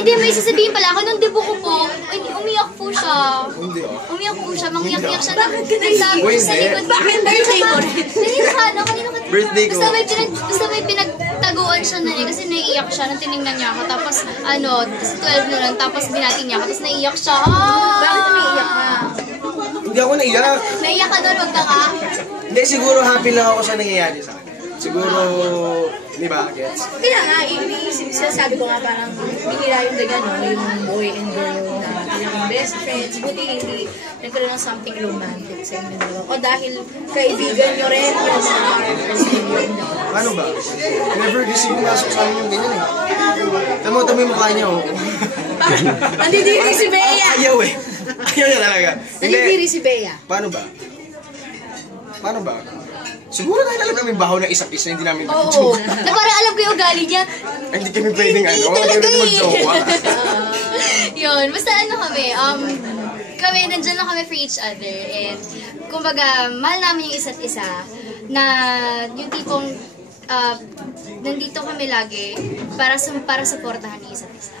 Hindi, may sasabihin pala ako. Nung debut ko po, umiyak po siya. Hindi ah. Umiyak po siya. Mangiyak-iyak siya. Nagsabi sa likod. Bakit birthday mo rin? Birthday ko. Basta may pinagtaguan siya na niya. Kasi naiiyak siya nung tinignan niya ako. Tapos, 12 na lang. Tapos binating niya ako. Tapos naiiyak siya. Bakit umiiyak ka? Hindi ako naiyak. Naiiyak ka doon, wag ka ka. Hindi, siguro happy lang ako sa nangyayari sa akin. Siguro, di ba, gets? Kaya nga, sinasabi ko nga parang binira yung daga, no? Yung boy and girl na yung best friends. Buti hindi nagkaroon ng something romantic sa inyo dalawa. O dahil kaibigan nyo rin yung mga Ano ba? Never kasi pumasok sa amin yung ganyan eh. Tama yung mukha niya oh. Nandidiri si Bea! Ayaw eh. Ayaw niya talaga. Nandidiri si Bea. Paano ba? Paano ba? Siguro dahil alam namin baho na isa't isa, hindi namin Oo. Na parang alam ko yung ugali niya. Hindi kami pwedeng ano, hindi talaga kami mag-jowa. Yun, basta kami, nandyan lang kami for each other. And, kumbaga, mahal namin yung isa't isa. Na, yung tipong, nandito kami lagi para supportahan yung isa't isa.